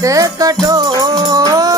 તે કઠોર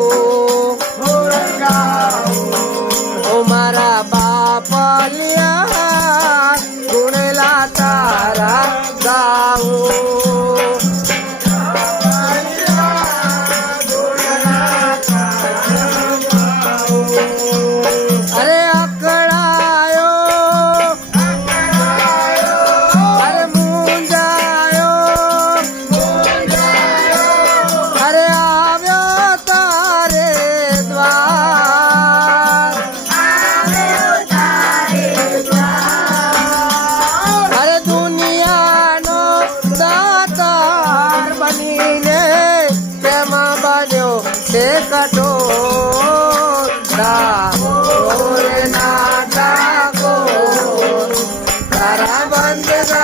કર્યો તે કઠોર ડાકોર ના ડાકોર તારા બંધ